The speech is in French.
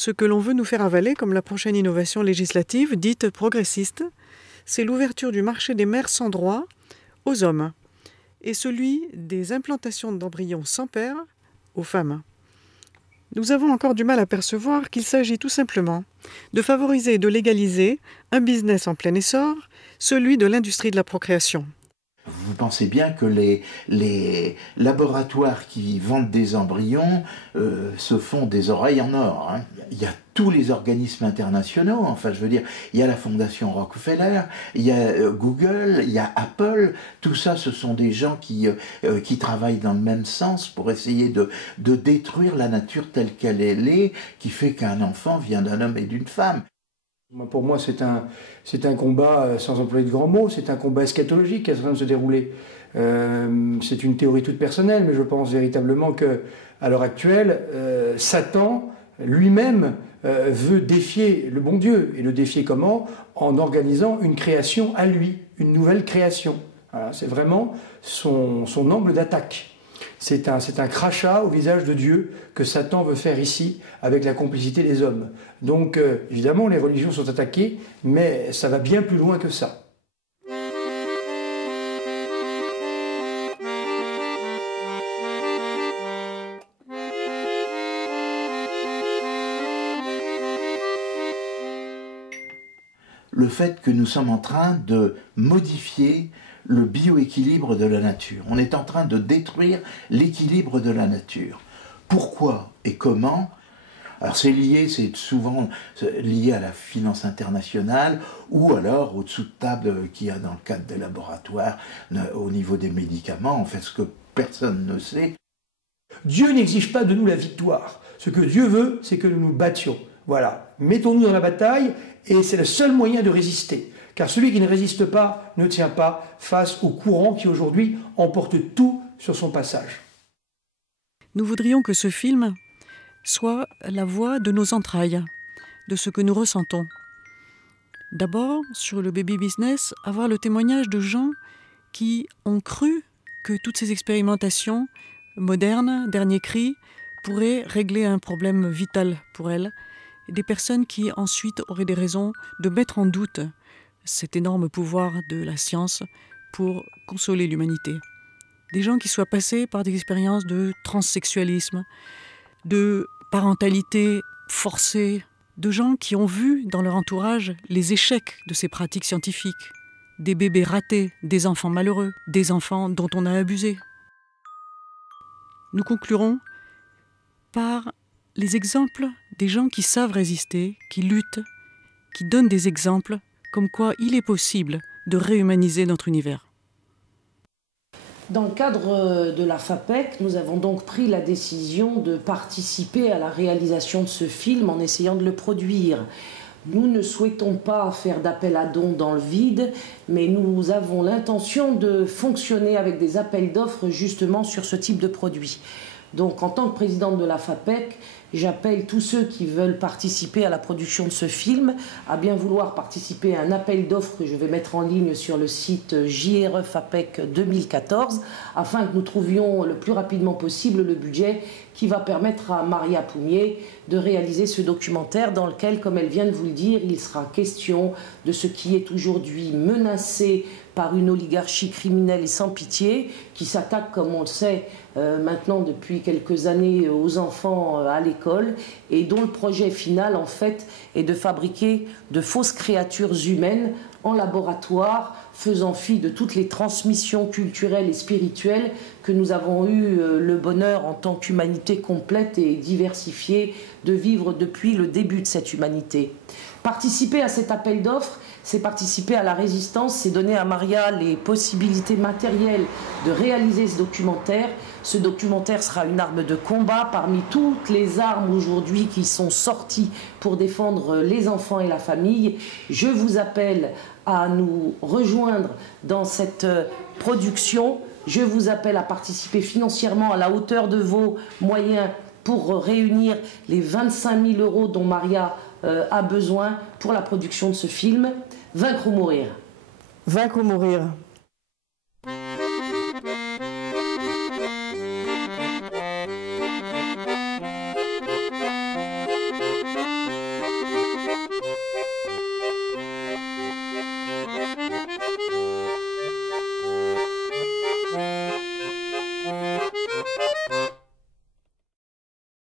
Ce que l'on veut nous faire avaler comme la prochaine innovation législative dite progressiste, c'est l'ouverture du marché des mères sans droit aux hommes et celui des implantations d'embryons sans père aux femmes. Nous avons encore du mal à percevoir qu'il s'agit tout simplement de favoriser et de légaliser un business en plein essor, celui de l'industrie de la procréation. Vous pensez bien que les laboratoires qui vendent des embryons se font des oreilles en or, hein. Il y a tous les organismes internationaux, enfin je veux dire, il y a la Fondation Rockefeller, il y a Google, il y a Apple, tout ça ce sont des gens qui travaillent dans le même sens pour essayer de détruire la nature telle qu'elle est, qui fait qu'un enfant vient d'un homme et d'une femme. Pour moi, c'est un combat, sans employer de grands mots, c'est un combat eschatologique qui est en train de se dérouler. C'est une théorie toute personnelle, mais je pense véritablement qu'à l'heure actuelle, Satan lui-même veut défier le bon Dieu. Et le défier comment? En organisant une création à lui, une nouvelle création. Voilà, c'est vraiment son angle d'attaque. C'est un crachat au visage de Dieu que Satan veut faire ici avec la complicité des hommes. Donc évidemment les religions sont attaquées, mais ça va bien plus loin que ça. Le fait que nous sommes en train de modifier le bioéquilibre de la nature. On est en train de détruire l'équilibre de la nature. Pourquoi et comment? Alors c'est souvent lié à la finance internationale ou alors au dessous de table qu'il y a dans le cadre des laboratoires au niveau des médicaments. En fait, ce que personne ne sait. Dieu n'exige pas de nous la victoire. Ce que Dieu veut, c'est que nous nous battions. Voilà, mettons-nous dans la bataille et c'est le seul moyen de résister. Car celui qui ne résiste pas ne tient pas face au courant qui aujourd'hui emporte tout sur son passage. Nous voudrions que ce film soit la voix de nos entrailles, de ce que nous ressentons. D'abord, sur le baby business, avoir le témoignage de gens qui ont cru que toutes ces expérimentations modernes, dernier cri, pourraient régler un problème vital pour elles. Des personnes qui ensuite auraient des raisons de mettre en doute cet énorme pouvoir de la science pour consoler l'humanité. Des gens qui soient passés par des expériences de transsexualisme, de parentalité forcée, de gens qui ont vu dans leur entourage les échecs de ces pratiques scientifiques, des bébés ratés, des enfants malheureux, des enfants dont on a abusé. Nous conclurons par les exemples des gens qui savent résister, qui luttent, qui donnent des exemples comme quoi il est possible de réhumaniser notre univers. Dans le cadre de la FAPEC, nous avons donc pris la décision de participer à la réalisation de ce film en essayant de le produire. Nous ne souhaitons pas faire d'appel à dons dans le vide, mais nous avons l'intention de fonctionner avec des appels d'offres justement sur ce type de produit. Donc en tant que présidente de la FAPEC, j'appelle tous ceux qui veulent participer à la production de ce film à bien vouloir participer à un appel d'offres que je vais mettre en ligne sur le site JRE FAPEC 2014 afin que nous trouvions le plus rapidement possible le budget qui va permettre à Maria Poumier de réaliser ce documentaire dans lequel, comme elle vient de vous le dire, il sera question de ce qui est aujourd'hui menacé par une oligarchie criminelle et sans pitié qui s'attaque, comme on le sait maintenant depuis quelques années, aux enfants à l'école et dont le projet final en fait est de fabriquer de fausses créatures humaines en laboratoire, faisant fi de toutes les transmissions culturelles et spirituelles que nous avons eu le bonheur en tant qu'humanité complète et diversifiée de vivre depuis le début de cette humanité. Participer à cet appel d'offres, c'est participer à la résistance, c'est donner à Maria les possibilités matérielles de réaliser ce documentaire. Ce documentaire sera une arme de combat parmi toutes les armes aujourd'hui qui sont sorties pour défendre les enfants et la famille. Je vous appelle à nous rejoindre dans cette production. Je vous appelle à participer financièrement à la hauteur de vos moyens pour réunir les 25 000 € dont Maria a besoin pour la production de ce film. Vaincre ou mourir. Vaincre ou mourir.